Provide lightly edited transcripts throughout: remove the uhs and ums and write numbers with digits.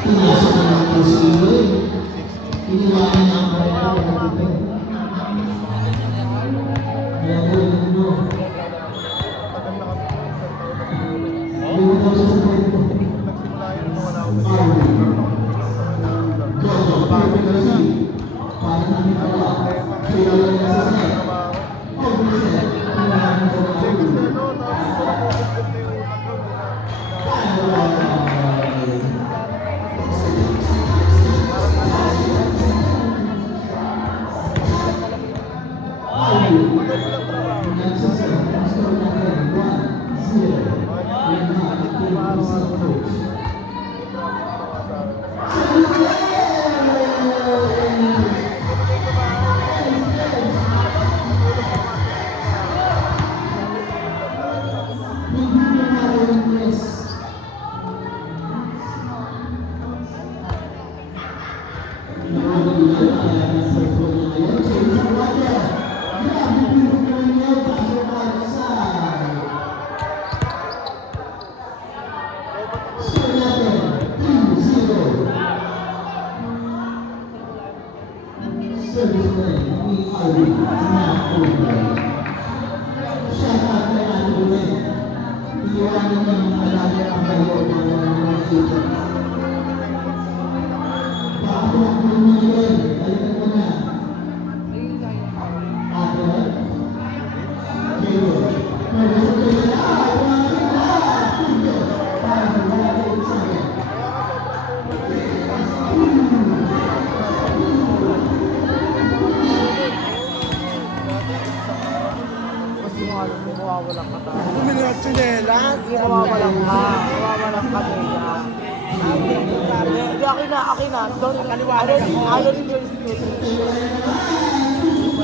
Pinasok na ng posible. Iniwanan na ang kaya ng dito. Kaya ano? Lumitaw sa sabay ko. Jojo, perfect na si. Para namin pala. Kilala niya sa set. Oh, reset. Pinahan ko na ako.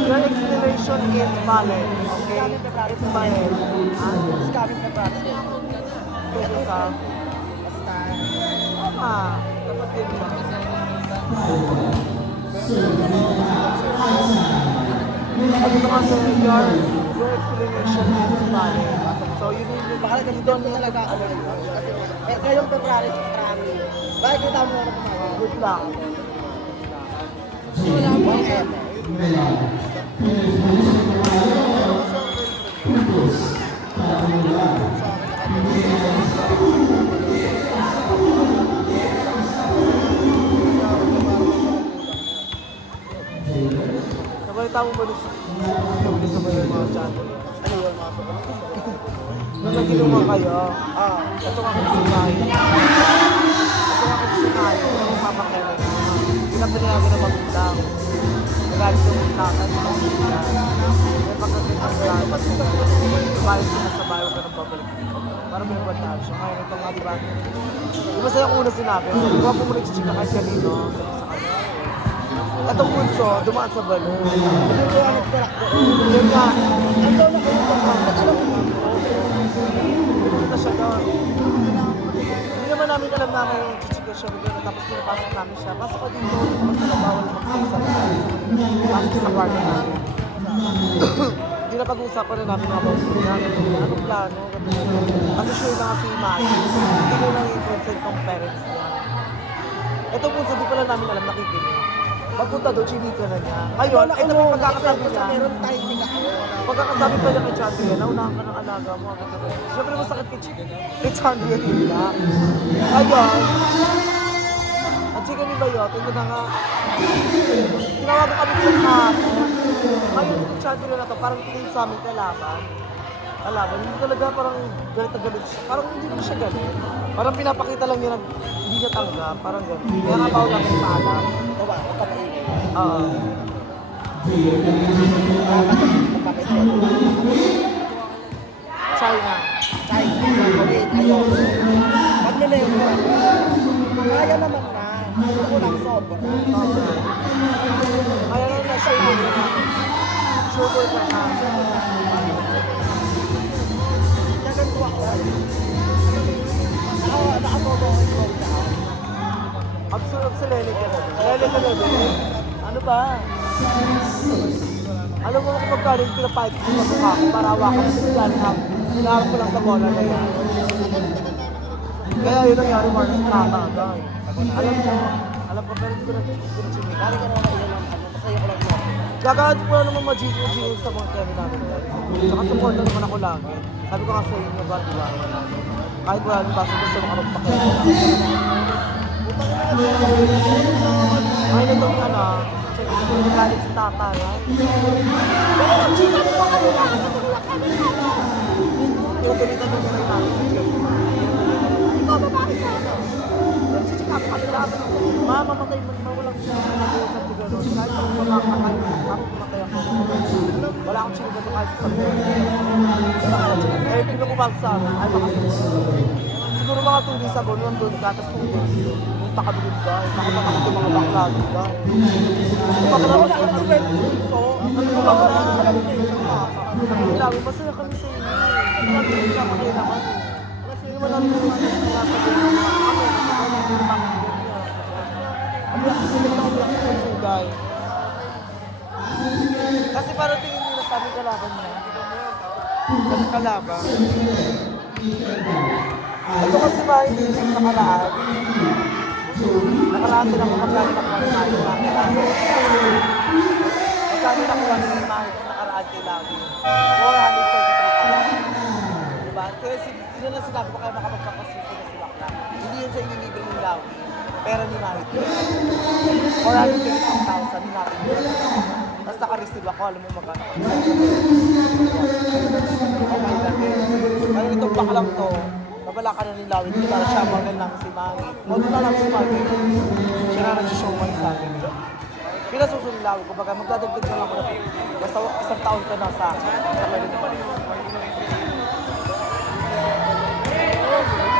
Your explanation is valid, okay? It's valid. It's coming from practice. Pwede ka. Tama. Dapat din ba? Pag naman sa your explanation is valid. So you need to... Baka ganito talaga ako. Kayong practice marami. Bakit kita mo ako kumawa? Good luck. Wala mo eto. Nabalita mo ba doon sa mga channel? Ano yun mga nung nag-inuman kayo, ito nga kung sinayin. Ito nga kung sinayin, yung papakailan na. Pinapinayagan na magutang. Nagalit yung takas sa pagkita. May pagkakita sa lahat. Bayan sila sa bayo ka ng babalik. Parang may bataan siya. Ngayon ito nga, diba? Di ba sa'yo una sinabi? Sabi ko, kung nag-chika kahit kanino, sa kanya. Itong punso, dumaan sa balon. Hindi ko yan nagtarakbo. Yun nga. Ang daw na kayo sa ba't alam mo dito? Pinunta siya doon. Hindi naman namin alam na may chichika siya doon. Tapos pinapasok namin siya. Pasok ko dito. Tapos na bawal mag-usap sa pasok sa kwarto namin. Hindi na pag-uusapan na namin mga bawal. Anong plano? Kasi sure na kasi Maki. Hindi ko lang i-consent ng parents niya. Ito po, hindi pala namin alam nakikinig. Magpunta doon, chinika na niya. Ngayon, ito po pagkakasabi niya. Meron tayo pagkakasabi pa niya kay Chandria, naunahan ka ng alaga mo. Siyempre masakit kay Chandria nila. Ayun. At chika ni Bayot, ito na nga. Tinawagan kami ng hapon. Ngayon, kung Chandria na to, parang tingin sa amin kalaban. Hindi talaga parang galit na galit siya. Parang hindi naman siya galit. Parang pinapakita lang niya na hindi niya tanggap. Parang gano'n. Kaya nga pa lang paalam. Ito ba? Ito ba? Oo. China. Ayun. Pag nileo mo, kaya naman na. Gusto ko lang sobra. Kaya naman na siya yun. Sure ka na. Nagagawa ko. Nakabobo ko ito. Absolute Lele ka na. Lele ka na. Ano ba? Alam mo kung magkano yung pinapahit ko sa mukha ko para hawakan ko sa galing hap. Hinaharap ko lang sa bola na yan. Kaya yun nangyari, Marcos, nakakagay. Alam ko, pero hindi ko na sinigil. Kali ka na naman lang, masaya ko lang mo. Gagawin ko lang naman mag-jingle sa mga kemi namin. Tsaka support na naman ako lagi. Sabi ko nga sa inyo ba, di ba? Kahit wala nang basta gusto makapagpakita. Ay, nitong galit si tata na. Pinutulitan mo na rin namin. Mama, matay mo na walang nag-uusap ko gano'n. Kahit ako makakakay, ako kumatay ako. Wala akong chinugan ko kahit sa sabi. Eh, tingnan ko ba sa amin? Ay, makasunod. Siguro mga 2 days ago, nandun ka, tapos 2 days. Punta ka doon ka, nakapatak ko mga bakla doon ka. Bakla ko sa mga so, ano ba ba na? Sabi nila, masaya kami sa inyo. Ano ba yung kapakailangan mo? Kasi naman namin yung nasa kasi parang tingin nila sabi kalaban niya. Kasi kalaban. Ito kasi ba hindi yung nakaraan? Nakaraan din ako magkano na kung ano namin. Magkano na kung ano yung nakaraan kay Lawi. 433,000. Diba? Kasi yun lang sinabi ko kayo makapagpapasito na si Bakla. Hindi yun sa inilibre ni Lawi. Pera ni Mahit. 433,000 ni natin yun. Tapos naka-receive ako, alam mo magkano. Oh my God. Kaya itong baklang to, babala ka na ni Lawi. Hindi para siya model lang si Mahit. Model na lang si Mahit. Siya na nag-showman sa akin. Pinasusunod Lawi. Kumbaga magdadagdag na lang ako na. Basta isang taon ka na sa akin.